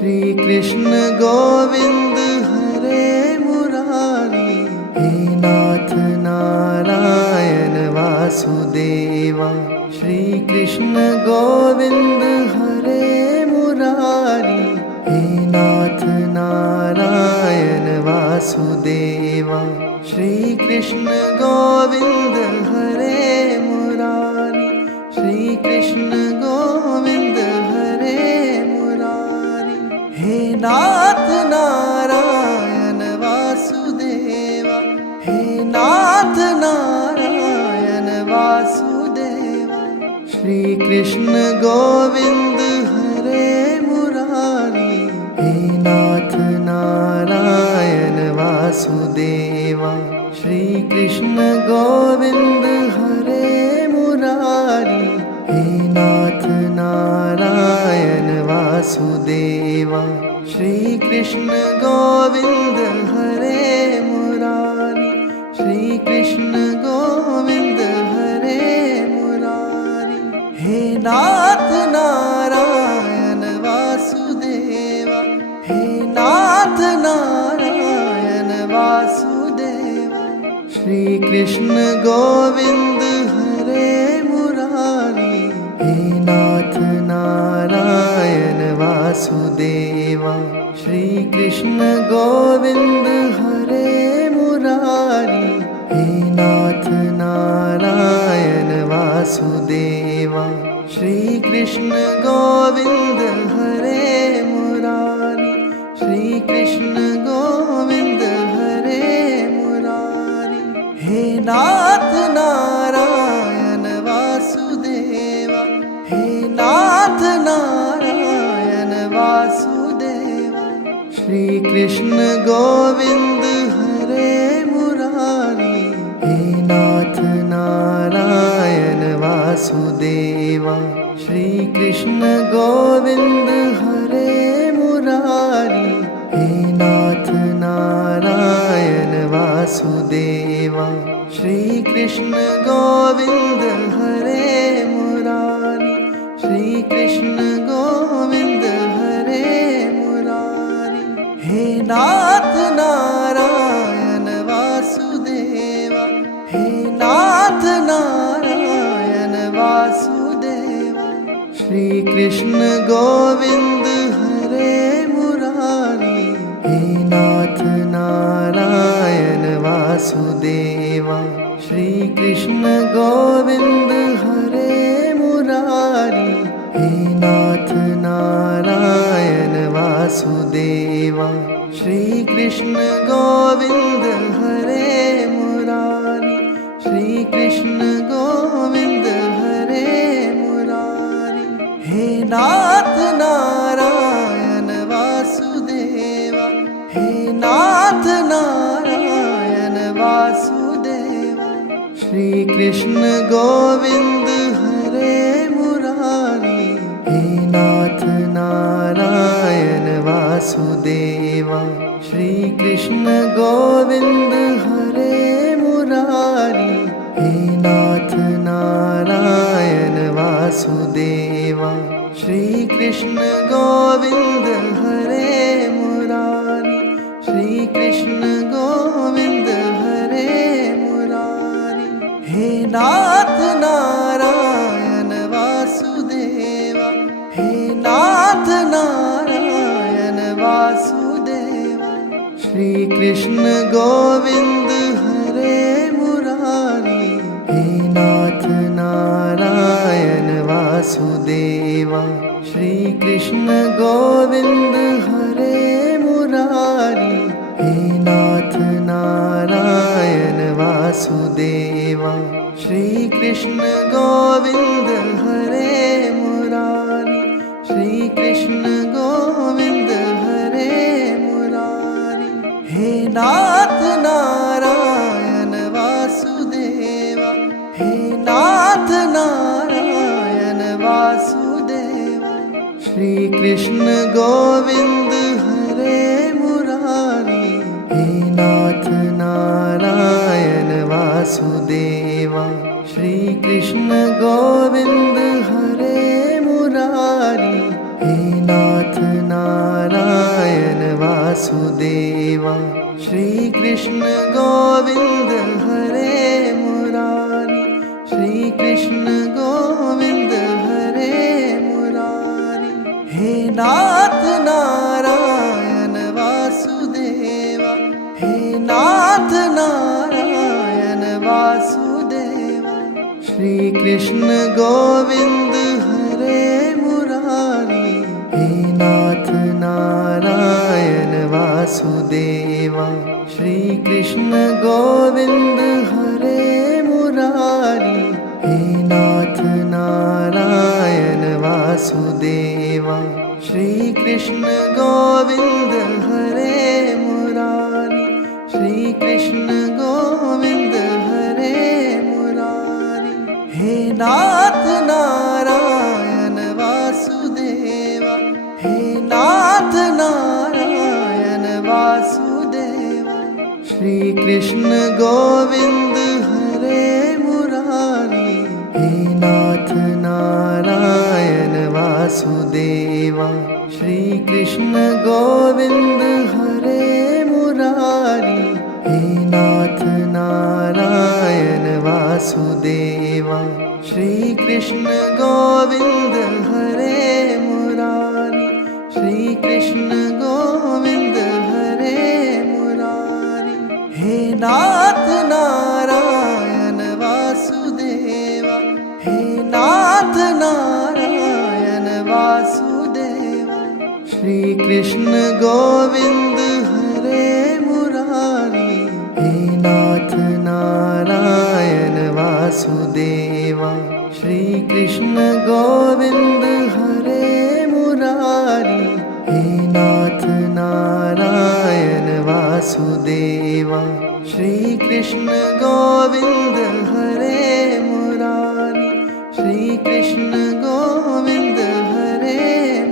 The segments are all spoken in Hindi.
श्री कृष्ण गोविंद हरे मुरारी। हे नाथ नारायण वासुदेवा। श्री कृष्ण गोविंद हरे मुरारी। हे नाथ नारायण वासुदेवा। श्री कृष्ण गोविंद हरे मुरारी। श्री कृष्ण गोविंद हरे मुरारी। हे नाथ नारायण वासुदेवा। हे नाथ नारायण वासुदेवा। श्री कृष्ण गोविंद हरे मुरारी। हे नाथ नारायण वासुदेवा। श्री कृष्ण गोविंद हरे मुरारी। हे नाथ नारायण वासुदेवा। श्री कृष्ण गोविंद हरे मुरारी। श्री कृष्ण गोविंद हरे मुरारी। हे नाथ नारायण वासुदेवा। हे नाथ नारायण वासुदेवा। श्री कृष्ण गोविंद हरे मुरारी। हे नाथ नारायण वासुदेवा। श्री कृष्ण गोविंद हरे मुरारी। हे नाथ नारायण वासुदेवा। श्री कृष्ण गोविंद हरे मुरारी। श्री कृष्ण गोविंद हरे मुरारी। हे नाथ नारायण वासुदेवा। हे नाथ नारायण वासुदेवा। श्री कृष्ण गोविंद हरे मुरारी। हे नाथ नारायण वासुदेवा। श्री कृष्ण गोविंद हरे मुरारी। हे नाथ नारायण वासुदेवा। श्री कृष्ण गोविंद हरे मुरारी। श्री कृष्ण गोविंद हरे मुरारी। हे नाथ नारायण वासुदेवा। हे नाथ नारायण वासुदेवा। श्री कृष्ण गोविंद हरे मुरारी। हे नाथ नारायण वासुदेवा। श्री कृष्ण गोविंद हरे मुरारी। हे नाथ नारायण वासुदेवा। श्री कृष्ण गोविंद हरे मुरारी। श्री कृष्ण गोविंद हरे मुरारी। हे नाथ नारायण वासुदेवा। हे नाथ नारायण वासुदेवा। श्री कृष्ण गोविंद हरे मुरारी। हे नाथ नारायण वासुदेवा। श्री कृष्ण गोविंद हरे मुरारी। हे नाथ नारायण वासुदेवा। श्री कृष्ण गोविंद हरे मुरारी। श्री कृष्ण गोविंद हरे मुरारी। हे नाथ नारायण वासुदेवा। हे नाथ नारायण वासुदेवा। श्री कृष्ण गोविंद हरे मुरारी। हे नाथ नारायण वासुदेवा। श्री कृष्ण गोविंद हरे मुरारी। हे नाथ नारायण वासुदेवा। श्री कृष्ण गोविंद हरे मुरारी। श्री कृष्ण गोविंद हरे मुरारी। हे नाथ नारायण वासुदेवा। हे नाथ नारायण वासुदेवा। श्री कृष्ण गोविंद हरे मुरारी। हे नाथ नारायण वासुदेवा। श्री कृष्ण गोविंद हरे मुरारी। हे नाथ नारायण वासुदेवा श्री कृष्ण गोविंद हरे मुरारी श्री कृष्ण गोविंद हरे मुरारी हे नाथ नारायण वासुदेवा हे नाथ नारायण वासुदेवा श्री कृष्ण गोविंद हरे मुरारी हे नाथ नारायण वासुदेवा श्री कृष्ण गोविंद हरे मुरारी हे नाथ नारायण वासुदेवा श्री कृष्ण गोविंद हरे मुरारी श्री कृष्ण गोविंद हरे मुरारी हे नाथ नारायण वासुदेवा हे नाथ नारायण वासुदेवा श्री कृष्ण गोविंद हरे मुरारी हे नाथ नारायण वासुदेवा श्री कृष्ण गोविंद हरे मुरारी हे नाथ नारायण वासुदेवा श्री कृष्ण गोविंद हरे मुरारी श्री कृष्ण गोविंद हरे मुरारी हे नाथ नारायण वासुदेवा हे नाथ नारायण वासुदेवा श्री कृष्ण गोविंद हरे मुरारी हे नाथ नारायण वासुदेवा श्री कृष्ण गोविंद हरे मुरारी हे नाथ नारायण वासुदेवा श्री कृष्ण गोविंद हरे मुरारी श्री कृष्ण गोविंद हरे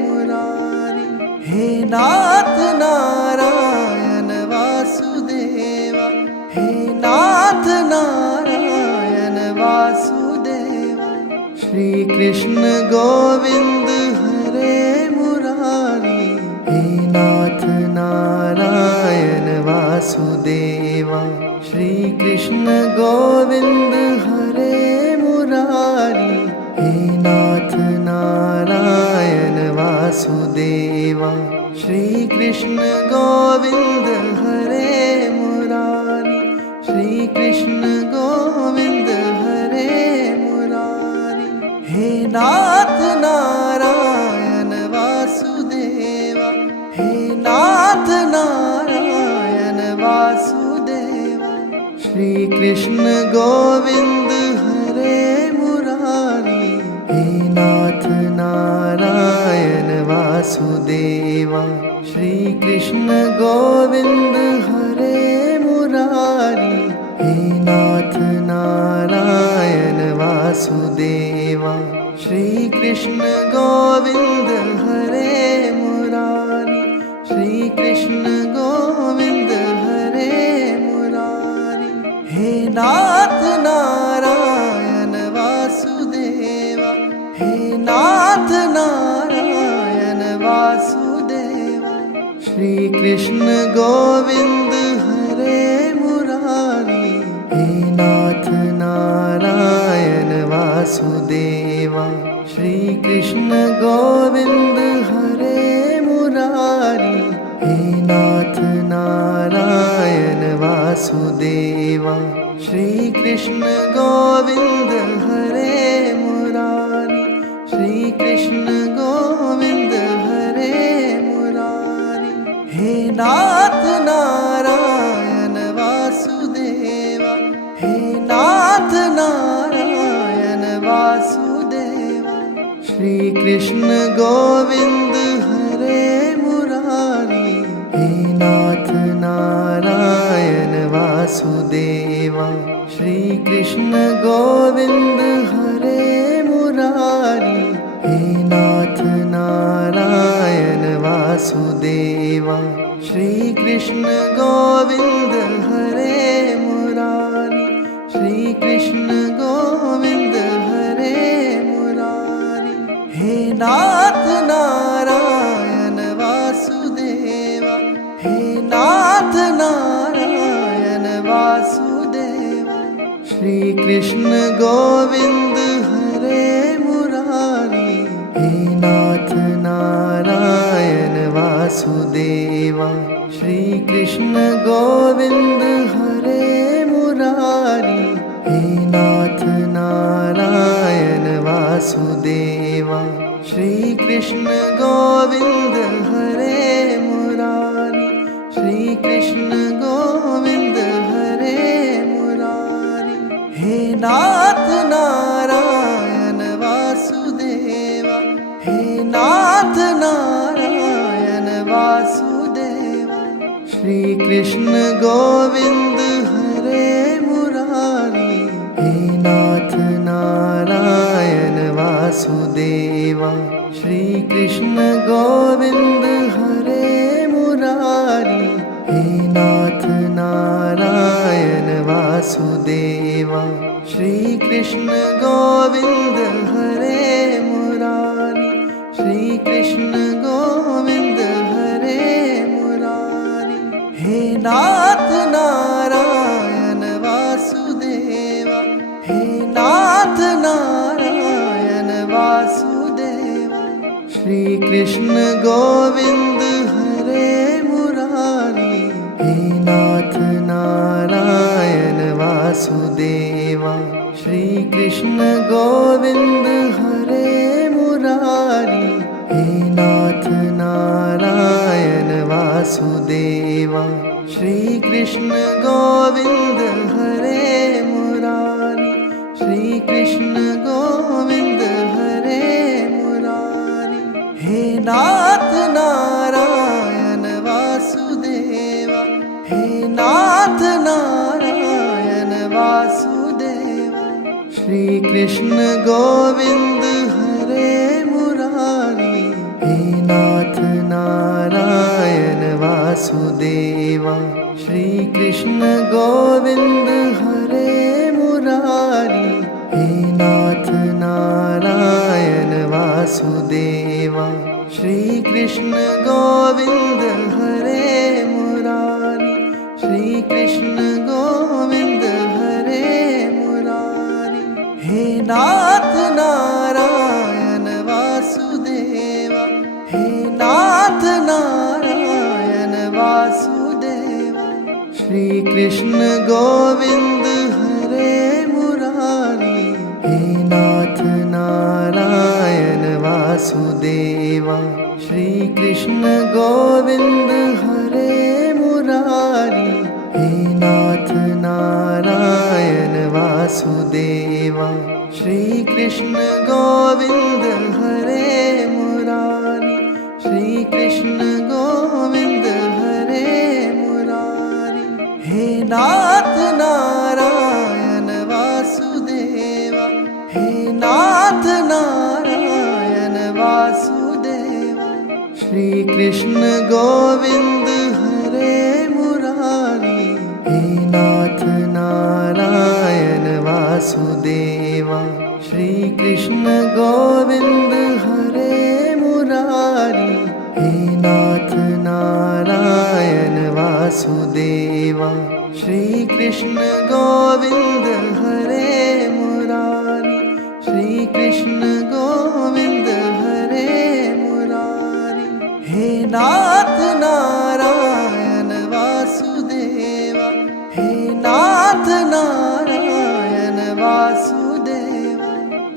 मुरारी हे नाथ नारायण वासुदेवा हे नाथ नारायण वासुदेवा श्री कृष्ण गोविंद हरे मुरारी हे नाथ नारायण वासुदेवा श्री कृष्ण गोविंद हरे मुरारी हे नाथ नारायण वासुदेवा श्री कृष्ण गोविंद हरे मुरारी श्री कृष्ण गोविंद हरे मुरारी हे नाथ नारायण वासुदेवा हे नाथ नारायण वासुदेवा श्री कृष्ण गोविंद हरे मुरारी हे नाथ नारायण वासुदेवा श्री कृष्ण गोविंद हरे मुरारी हे नाथ नारायण वासुदेवा श्री कृष्ण गोविंद हरे मुरारी श्री कृष्ण गोविंद हरे मुरारी हे नाथ नारायण वासुदेवा हे नाथ नारायण वासुदेवा श्री कृष्ण गोविंद हरे मुरारी हे नाथ नारायण वासुदेवा श्री कृष्ण गोविंद हरे मुरारी हे नाथ नारायण वासुदेवा श्री कृष्ण गोविंद हरे मुरारी श्री कृष्ण गोविंद हरे मुरारी हे नाथ नारायण वासुदेवा हे नाथ नारायण वासुदेवा श्री कृष्ण गोविंद हरे मुरारी हे नाथ नारायण वासुदेवा श्री कृष्ण गोविंद हरे मुरारी हे नाथ नारायण वासुदेवा श्री कृष्ण गोविंद हरे मुरारी श्री कृष्ण गोविंद हरे मुरारी हे नाथ नारायण वासुदेवा हे कृष्ण गोविंद हरे मुरारी। हे नाथ नारायण वासुदेवा। श्री कृष्ण गोविंद हरे मुरारी। हे नाथ नारायण वासुदेवा। श्री कृष्ण गोविंद हरे मुरारी। श्री कृष्ण गोविंद हरे मुरारी। हे नाथ नारायण वासुदेवा। हे नाथ नारायण वासुदेवा। श्री कृष्ण गोविंद हरे मुरारी। हे नाथ नारायण वासुदेवा। श्री कृष्ण गोविंद हरे मुरारी। हे नाथ नारायण वासुदेवा। श्री कृष्ण गोविंद हरे मुरारी। श्री कृष्ण गोविंद हरे मुरारी। हे नाथ नारायण वासुदेवा। हे नाथ नारायण वासुदेवा। श्री कृष्ण गोविंद हरे मुरारी। हे नाथ नारायण वासुदेवा। श्री कृष्ण गोविंद हरे मुरारी। हे नाथ नारायण वासुदेवा। श्री कृष्ण गोविंद हरे मुरारी। श्री कृष्ण गोविंद हरे मुरारी। हे नाथ नारायण वासुदेवा। हे नाथ नारायण वासुदेवा। श्री कृष्ण गोविंद हरे मुरारी। हे नाथ नारायण वासुदेवा। श्री कृष्ण गोविंद हरे मुरारी। हे नाथ नारायण वासुदेवा। श्री कृष्ण गोविंद हरे मुरारी। श्री कृष्ण गोविंद हरे मुरारी। हे नाथ नारायण वासुदेवा। हे नाथ नारायण वासुदेवा। श्री कृष्ण गोविंद हरे मुरारी। हे नाथ नारायण वासुदेवा। श्री कृष्ण गोविंद हरे मुरारी। हे नाथ नारायण वासुदेवा। श्री कृष्ण गोविंद हरे मुरारी। श्री कृष्ण गोविंद हरे मुरारी। हे नाथ नारायण वासुदेवा। हे नाथ नारायण वासुदेवा। श्री कृष्ण गोविंद हरे मुरारी। हे नाथ नारायण वासुदेवा। श्री कृष्ण गोविंद हरे मुरारी। हे नाथ नारायण वासुदेवा। श्री कृष्ण गोविंद हरे मुरारी। श्री कृष्ण गोविंद हरे मुरारी। हे नाथ नारायण वासुदेवा। हे नाथ नारायण वासुदेवा।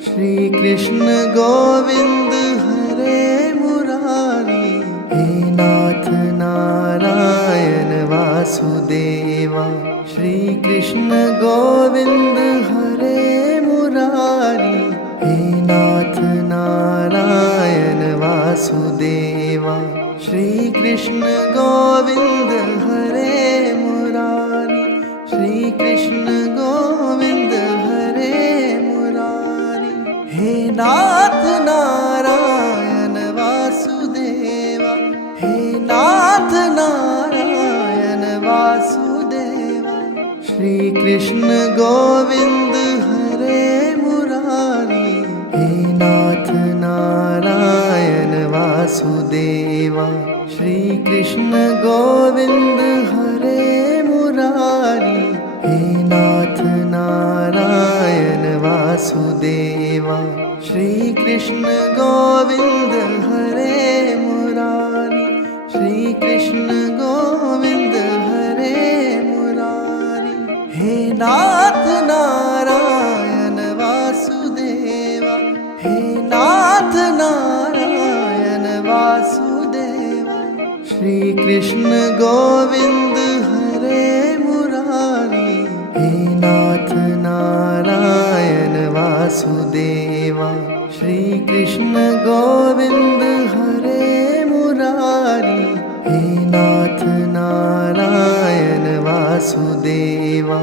श्री कृष्ण गोविंद हरे मुरारी। हे नाथ नारायण वासुदेवा। श्री कृष्ण गोविंद हरे मुरारी। हे नाथ नारायण वासुदेवा। श्री कृष्ण गोविंद हरे मुरारी। श्री कृष्ण गोविंद हरे मुरारी। हे नाथ नारायण वासुदेवा। हे नाथ नारायण वासुदेवा। श्री कृष्ण गोविंद हरे मुरारी। हे नाथ नारायण वासुदेवा। श्री कृष्ण गोविंद हरे मुरारी। हे नाथ नारायण वासुदेवा। श्री कृष्ण गोविंद हरे मुरारी, श्री कृष्ण गोविंद हरे मुरारी। हे नाथ नारायण वासुदेवा, हे नाथ नारायण वासुदेवा। श्री कृष्ण गोविंद हरे मुरारी, हे नाथ नारायण वासुदेवा। श्री कृष्ण गोविंद हरे मुरारी, हे नाथ नारायण वासुदेवा।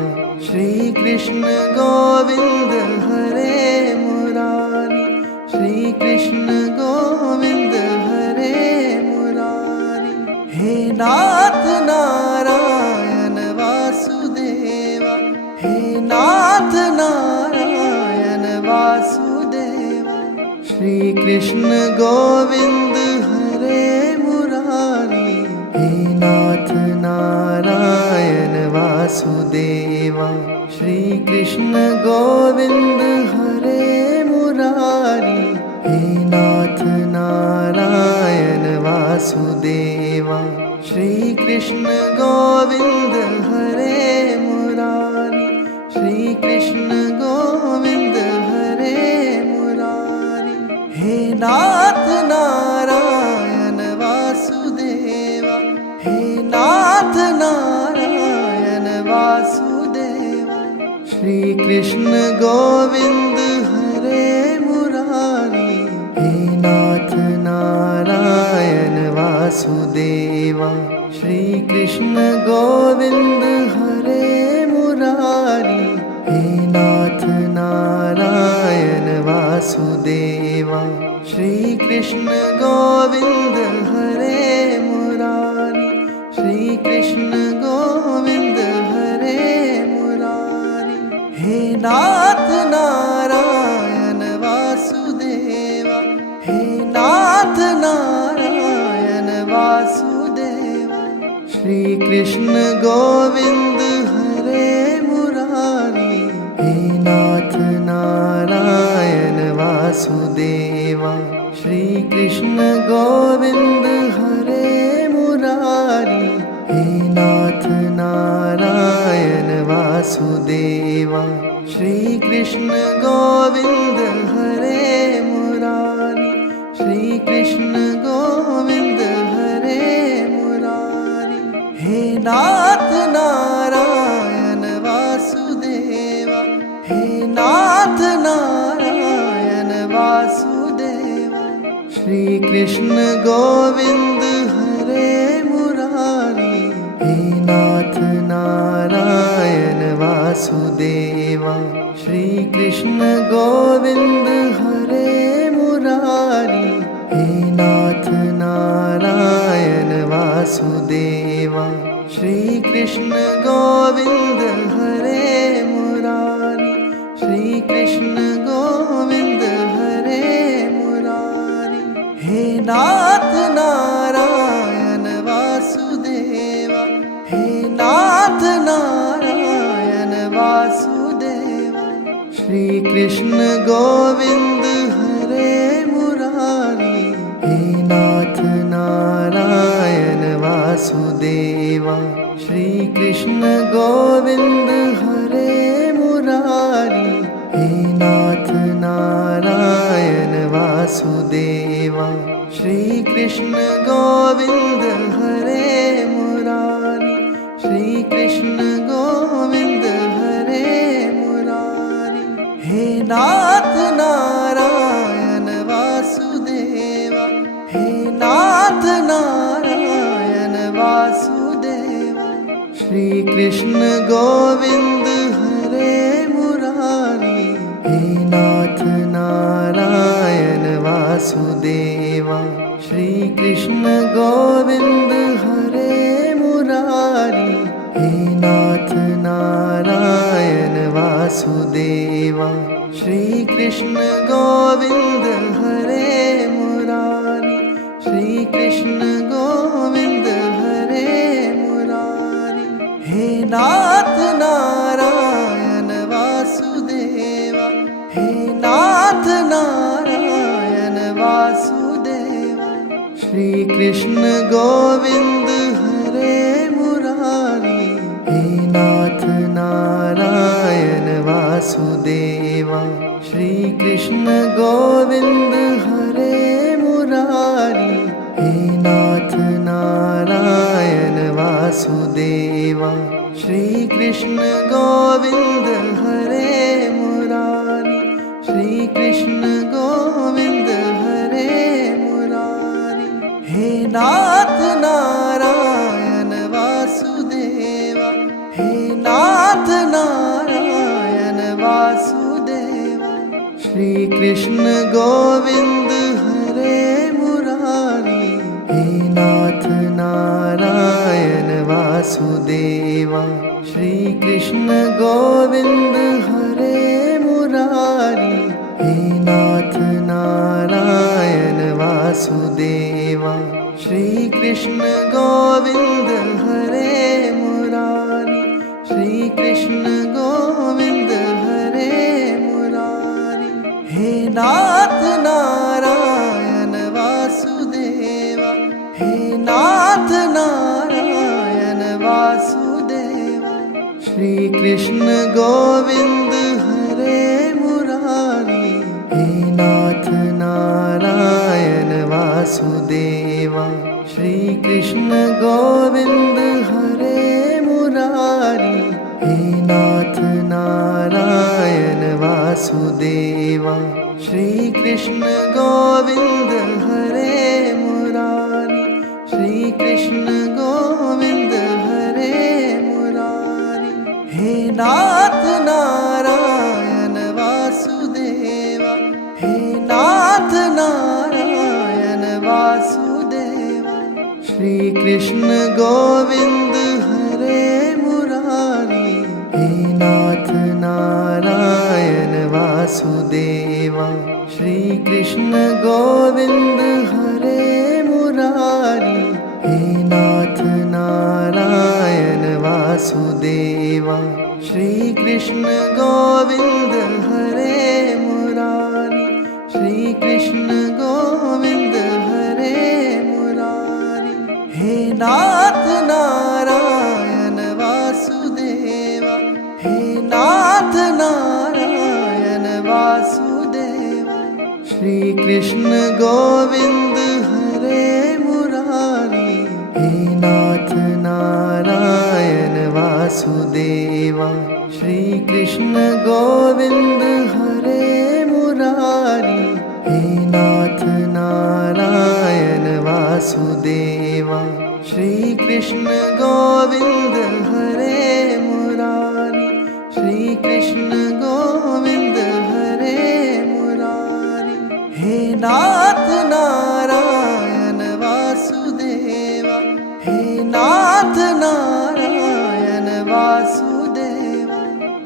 श्री कृष्ण गोविंद हरे मुरारी, श्री कृष्ण गोविंद हरे मुरारी। हे नाथ नारायण वासुदेवा, हे नाथ नारायण वासुदेवा। श्री कृष्ण गोविंद हरे मुरारी, हे नाथ नारायण वासुदेवा। श्री कृष्ण गोविंद हरे मुरारी, हे नाथ नारायण वासुदेवा। श्री कृष्ण गोविंद हरे मुरारी, श्री कृष्ण गोविंद हरे मुरारी। हे नाथ नारायण वासुदेवा, हे नाथ नारायण वासुदेवा। श्री कृष्ण गोविंद हरे मुरारी, हे नाथ नारायण वासुदेवा। श्री कृष्ण गोविंद हरे मुरारी, हे नाथ नारायण वासुदेवा। श्री कृष्ण गोविंद हरे मुरारी, श्री कृष्ण गोविंद हरे मुरारी। हे नाथ नारायण वासुदेवा, हे नाथ नारायण वासुदेवा। श्री कृष्ण गोविंद हरे मुरारी, हे नाथ नारायण वासुदेवा। श्री कृष्ण गोविंद हरे मुरारी, हे नाथ नारायण वासुदेवा। श्री कृष्ण गोविंद हरे मुरारी, श्री कृष्ण गोविंद हरे मुरारी। हे नाथ नारायण वासुदेवा, हे नाथ नारायण वासुदेवा। श्री कृष्ण गोविंद हरे मुरारी, हे नाथ नारायण वासुदेवा। श्री कृष्ण गोविंद हरे मुरारी, हे नाथ नारायण वासुदेवा। श्री कृष्ण गोविंद हरे मुरारी, श्री कृष्ण गोविंद हरे मुरारी। हे नाथ नारायण वासुदेवा, हे नाथ नारायण वासुदेवा। श्री कृष्ण गोविंद हरे मुरारी, हे नाथ नारायण वासुदेवा। श्री कृष्ण गोविंद हरे मुरारी, हे नाथ नारायण वासुदेवा। श्री कृष्ण गोविंद हरे मुरारी, श्री कृष्ण गोविंद हरे मुरारी। हे नाथ नारायण वासुदेवा, हे नाथ नारायण वासुदेवा। श्री कृष्ण गोविंद हरे मुरारी, हे नाथ नारायण वासुदेवा। श्री कृष्ण गोविंद हरे मुरारी, हे नाथ नारायण वासुदेवा। श्री कृष्ण गोविंद हरे मुरारी, श्री कृष्ण गोविंद हरे मुरारी। हे नाथ नारायण वासुदेवा, हे नाथ श्री कृष्ण गोविंद हरे मुरारी। हे नाथ नारायण वासुदेवा, श्री कृष्ण गोविंद हरे मुरारी। हे नाथ नारायण वासुदेवा, श्री कृष्ण गोविंद हरे मुरारी। श्री कृष्ण गोविंद हरे मुरारी। हे नाथ नारायण वासुदेवा, हे नाथ नारायण वासुदेवा, श्री कृष्ण गोविंद हरे मुरारी। हे नाथ नारायण वासुदेवा, श्री कृष्ण गोविंद हरे मुरारी। हे नाथ नारायण वासुदेवा, श्री कृष्ण गोविंद हरे मुरारी। श्री कृष्ण गोविंद हरे मुरारी। हे नाथ नारायण वासुदेवा, हे नाथ नारायण वासुदेवा, श्री कृष्ण गोविंद हरे मुरारी। हे नाथ नारायण वासुदेवा, श्री कृष्ण गोविंद हरे मुरारी। हे नाथ नारायण वासुदेवा, श्री कृष्ण गोविंद हरे मुरारी। श्री कृष्ण गोविंद हरे मुरारी। हे नाथ नारायण वासुदेवा, हे नाथ नारायण वासुदेवा, श्री कृष्ण गोविंद हरे मुरारी। हे नाथ नारायण वासुदेवा, श्री कृष्ण गोविंद हरे मुरारी। हे नाथ नारायण वासुदेवा, श्री कृष्ण गोविंद हरे मुरारी। श्री कृष्ण गोविंद हरे मुरारी। हे नाथ नारायण वासुदेवा, हे नाथ नारायण वासुदेवा, श्री कृष्ण गोविंद हरे मुरारी। हे नाथ नारायण वासुदेवा, श्री कृष्ण गोविंद हरे मुरारी। हे नाथ नारायण वासुदेवा, श्री कृष्ण गोविंद हरे मुरारी। श्री कृष्ण गोविंद हरे मुरारी। हे नाथ नारायण वासुदेवा, हे नाथ नारायण वासुदेवा,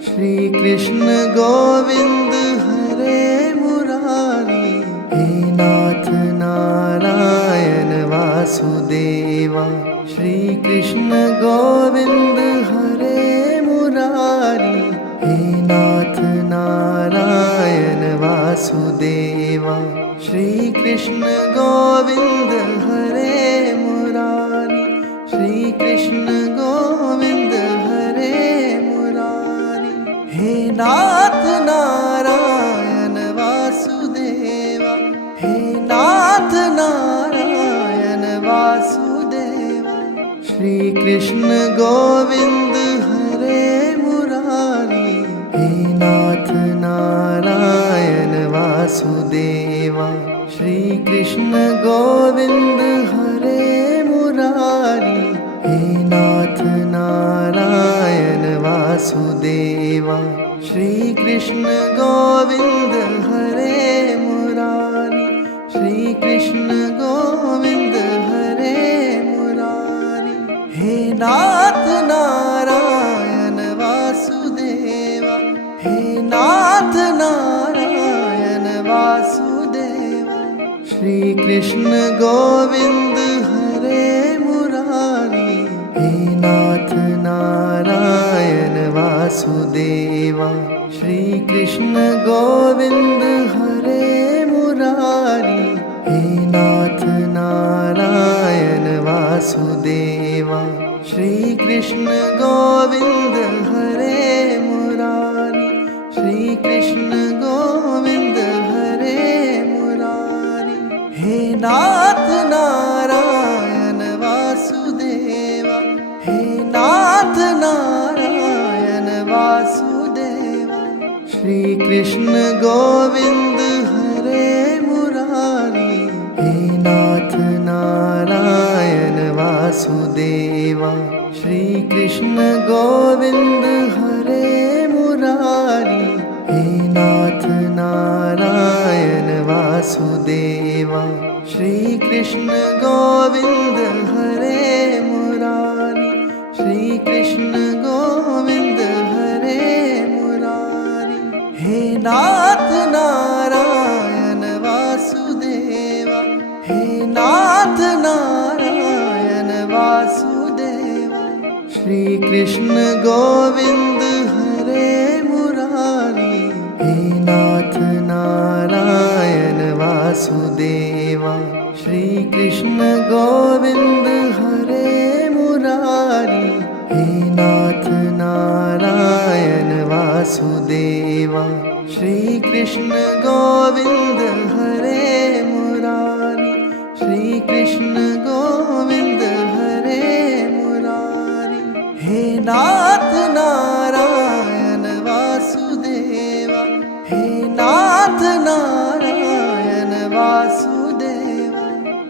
श्री कृष्ण गोविंद हरे मुरारी। हे नाथ नारायण वासुदेवा, श्री कृष्ण गोविंद हरे मुरारी। हे नाथ नारायण वासुदेवा, श्री कृष्ण गोविंद हरे मुरारी। श्री कृष्ण गोविंद हरे मुरारी। हे नाथ नारायण वासुदेवा, हे नाथ नारायण वासुदेवा, श्री कृष्ण गोविंद हरे मुरारी। हे नाथ नारायण वासुदेवा, श्री कृष्ण गोविंद हरे मुरारी। हे नाथ नारायण वासुदेवा, श्री कृष्ण गोविंद हरे मुरारी। श्री कृष्ण गोविंद हरे मुरारी। हे नाथ नारायण वासुदेवा, हे नाथ नारायण वासुदेवा, श्री कृष्ण गोविंद हरे मुरारी। हे नाथ नारायण वासुदेवा, श्री कृष्ण गोविंद हरे मुरारी। हे नाथ नारायण कृष्ण गोविंद हरे मुरारी, श्री कृष्ण गोविंद हरे मुरारी। हे नाथ नारायण वासुदेवा, हे नाथ नारायण वासुदेवा। श्री कृष्ण गोविंद हरे मुरारी, हे नाथ नारायण वासुदेवा। श्री कृष्ण गोविंद हरे मुरारी, हे नाथ नारायण वासुदेवा। श्री कृष्ण गोविंद हरे मुरारी, श्री कृष्ण गोविंद हरे मुरारी। हे नाथ नारायण वासुदेवा, हे नाथ नारायण वासुदेवा। श्री कृष्ण गोविंद हरे मुरारी, हे नाथ नारायण वासुदेवा। श्री कृष्ण गोविंद हरे मुरारी, हे नाथ नारायण वासुदेवा। श्री कृष्ण गोविंद हरे मुरारी, श्री कृष्ण गोविंद हरे मुरारी। हे नाथ नारायण वासुदेवा, हे नाथ नारायण वासुदेवा।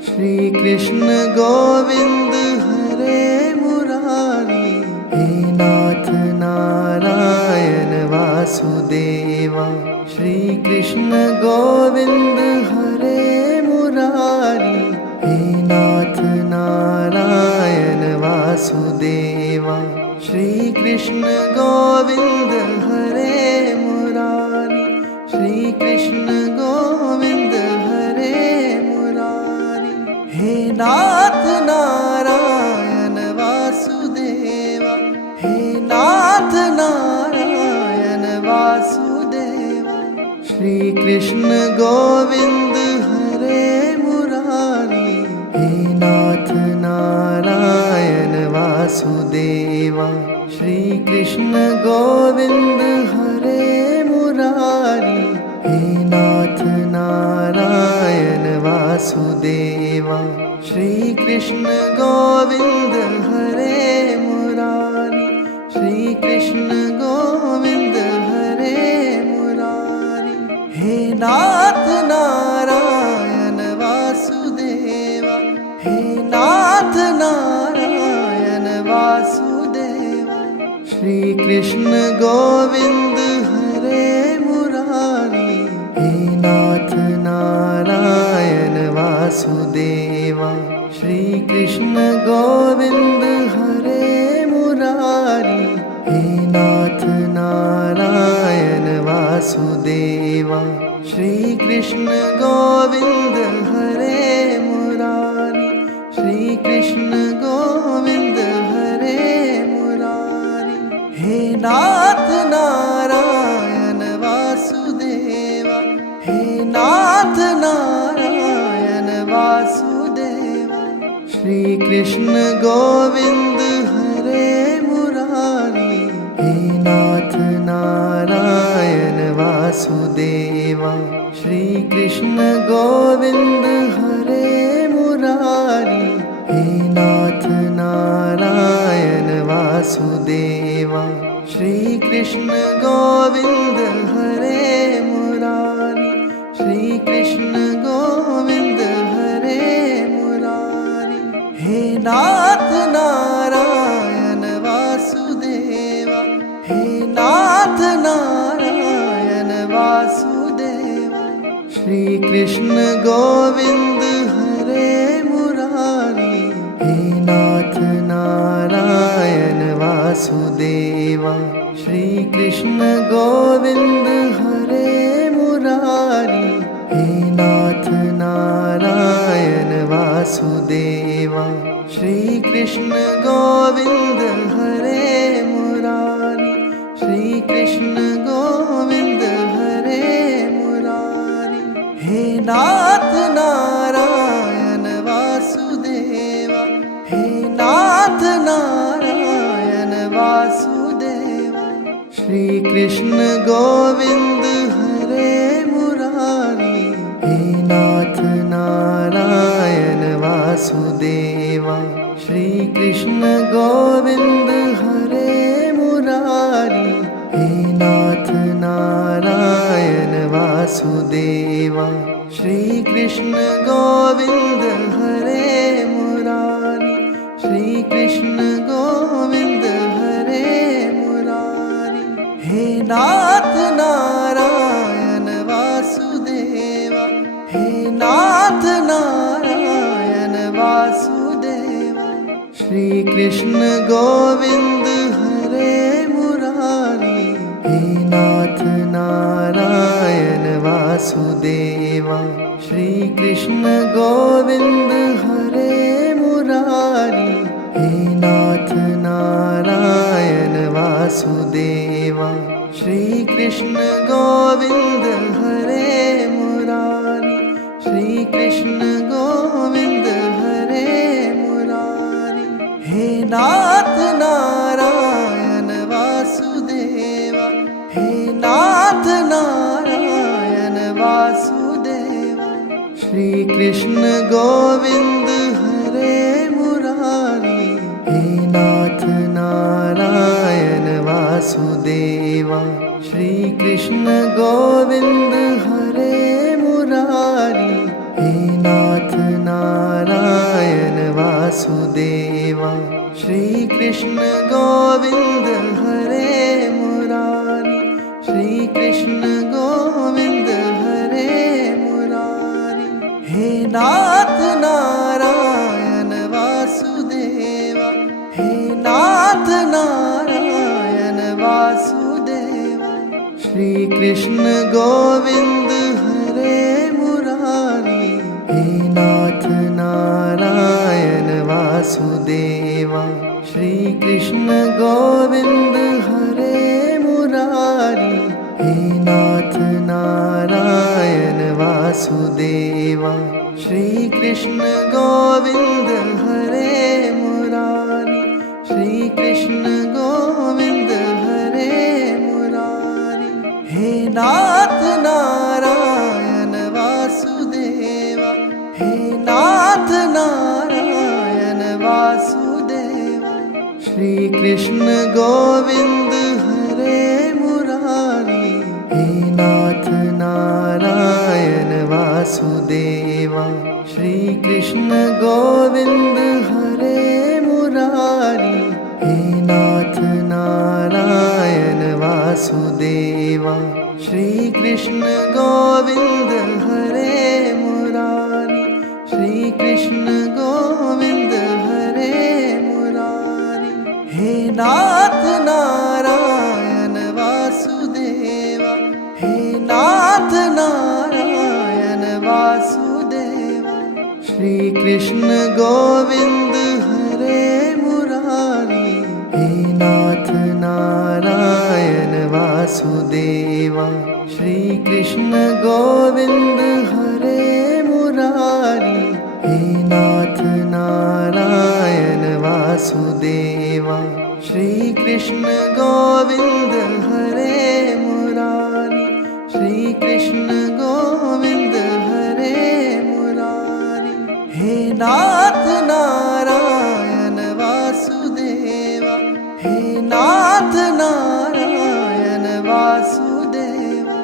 श्री कृष्ण गोविंद हरे मुरारी, हे नाथ नारायण वासुदेवा। श्री कृष्ण गोविंद हरे मुरारी, हे नाथ नारायण वासुदेवा। श्री कृष्ण गोविंद हरे मुरारी, श्री कृष्ण गोविंद हरे मुरारी। हे नाथ नारायण वासुदेवा, हे नाथ नारायण वासुदेवा। श्री कृष्ण गोविंद हरे मुरारी, हे नाथ नारायण वासुदेवा। श्री कृष्ण गोविंद हरे मुरारी, हे नाथ नारायण वासुदेवा। श्री कृष्ण गोविंद हरे मुरारी, श्री कृष्ण गोविंद हरे मुरारी। हे नाथ नारायण वासुदेवा, हे नाथ नारायण वासुदेवा। श्री कृष्ण गोविंद हरे मुरारी, हे नाथ नारायण वासुदेवा। श्री कृष्ण गोविंद हरे मुरारी, हे नाथ नारायण वासुदेवा। श्री कृष्ण गोविंद हरे मुरारी, श्री कृष्ण गोविंद हरे मुरारी। हे नाथ नारायण वासुदेवा, हे नाथ नारायण वासुदेवा। श्री कृष्ण गोविंद हरे मुरारी, हे नाथ नारायण वासुदेवा। श्री कृष्ण गोविंद हरे मुरारी, हे नाथ नारायण वासुदेवा। श्री कृष्ण गोविंद हरे मुरारी, श्री कृष्ण गोविंद हरे मुरारी। हे नाथ नारायण वासुदेवा, हे नाथ नारायण वासुदेवा। श्री कृष्ण गोविंद हरे मुरारी, हे नाथ नारायण वासुदेवा। श्री कृष्ण गोविंद हरे मुरारी, हे नाथ नारायण वासुदेवा। श्री कृष्ण गोविंद हरे मुरारी, श्री कृष्ण गोविंद हरे मुरारी। हे नाथ नारायण वासुदेवा, हे नाथ नारायण श्री कृष्ण गोविंद हरे मुरारी। हे नाथ नारायण वासुदेवा, श्री कृष्ण गोविंद हरे मुरारी। हे नाथ नारायण वासुदेवा, श्री कृष्ण गोविंद हरे मुरारी। श्री कृष्ण गोविंद हरे मुरारी। हे नाथ नारायण वासुदेवा, हे नाथ नारायण वासुदेवा, श्री कृष्ण गोविंद हरे मुरारी। हे नाथ नारायण वासुदेवा, श्री कृष्ण गोविंद हरे मुरारी। हे नाथ नारायण वासुदेवा, श्री कृष्ण गोविंद हरे मुरारी। श्री कृष्ण गोविंद हरे मुरारी। हे नाथ नारायण वासुदेवा, हे नाथ नारायण वासुदेवा, श्री कृष्ण गोविंद हरे मुरारी। हे नाथ नारायण वासुदेवा, श्री कृष्ण गोविंद हरे मुरारी। हे नाथ नारायण वासुदेवा, श्री कृष्ण गोविंद हरे मुरारी। श्री कृष्ण गोविंद हरे मुरारी। हे नाथ नारायण वासुदेवा, हे नाथ नारायण वासुदेवा, श्री कृष्ण गोविंद हरे मुरारी। हे नाथ नारायण वासुदेवा, श्री कृष्ण गोविंद हरे मुरारी। हे नाथ नारायण वासुदेवा, श्री कृष्ण गोविंद हरे मुरारी। श्री कृष्ण गोविंद हरे मुरारी। हे नाथ नारायण वासुदेवा, हे नाथ नारायण वासुदेवा, श्री कृष्ण गोविंद हरे मुरारी। हे नाथ नारायण वासुदेवा, श्री कृष्ण गोविंद हरे मुरारी। हे नाथ नारायण वासुदेवा, श्री कृष्ण गोविंद हरे मुरारी। श्री कृष्ण गोविंद हरे मुरारी। हे नाथ नारायण वासुदेवा, हे नाथ नारायण वासुदेवा, श्री कृष्ण गोविंद हरे मुरारी। हे नाथ नारायण वासुदेवा, श्री कृष्ण गोविंद हरे मुरारी। हे नाथ नारायण वासुदेवा, श्री कृष्ण गोविंद हरे मुरारी। श्री कृष्ण गोविंद हरे मुरारी। हे नाथ नारायण वासुदेवा, हे नाथ नारायण वासुदेवा,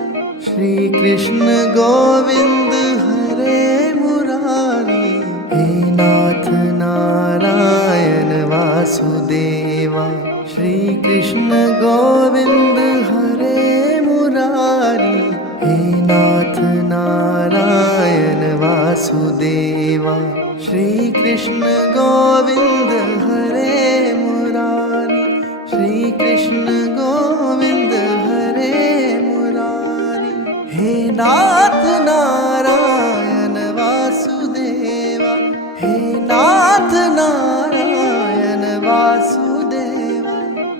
श्री कृष्ण गोविंद हरे मुरारी। हे नाथ नारायण वासुदेवा, श्री कृष्ण गोविंद हरे मुरारी। हे नाथ नारायण वासुदेवा, श्री कृष्ण गोविंद हरे मुरारी। श्री कृष्ण गोविंद हरे मुरारी। हे नाथ नारायण वासुदेवा, हे नाथ नारायण वासुदेवा,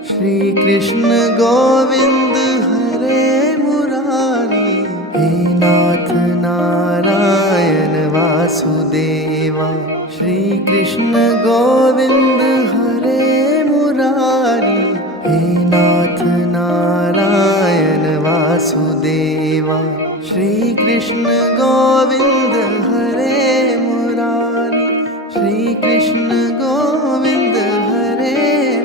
श्री कृष्ण गोविंद हरे मुरारी। हे नाथ नारायण वासुदेवा, श्री कृष्ण गोविंद हरे मुरारी। हे नाथ नारायण वासुदेवा श्री कृष्ण गोविंद हरे मुरारी श्री कृष्ण गोविंद हरे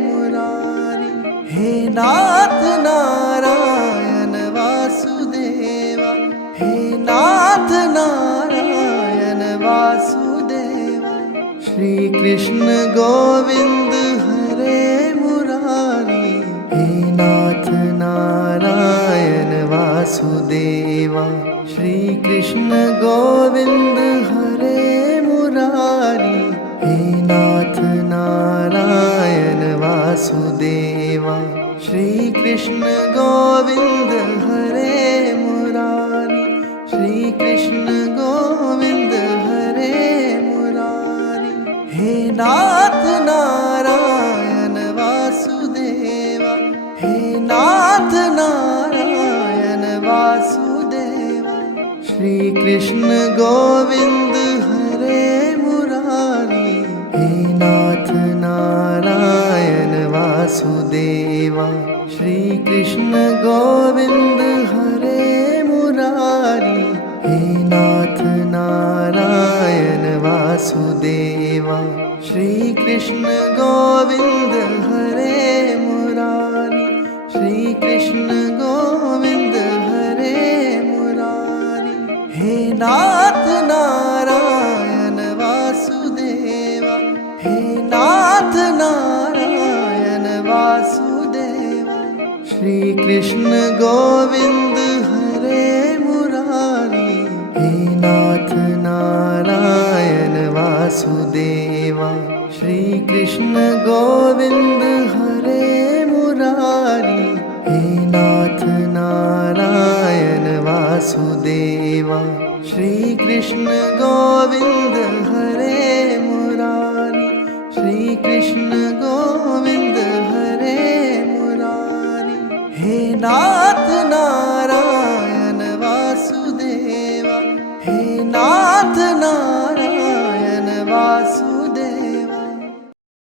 मुरारी हे नाथ नारायण वासुदेवा हे नाथ नारायण वासुदेवा श्री कृष्ण गोविंद हरे मुरारी हे नाथ नारायण वासुदेवा श्री कृष्ण गोविंद हरे मुरारी हे नाथ नारायण वासुदेवा श्री कृष्ण गोविंद हरे मुरारी श्री कृष्ण गोविंद हरे मुरारी हे नाथ नारायण वासुदेवा हे नाथ नारायण वासुदेवा श्री कृष्ण गोविंद हरे मुरारी हे नाथ नारायण वासुदेवा श्री कृष्ण गोविंद हरे मुरारी हे नाथ नारायण वासुदेवा श्री कृष्ण गोविंद हरे मुरारी श्री कृष्ण गोविंद हरे मुरारी हे नाथ नारायण वासुदेवा हे नाथ नारायण वासुदेवा श्री कृष्ण गोविंद हरे मुरारी हे नाथ नारायण वासुदेवा श्री कृष्ण गोविंद हरे मुरारी हे नाथ नारायण वासुदेवा श्री कृष्ण गोविंद हरे मुरारी श्री कृष्ण गोविंद हरे मुरारी हे नाथ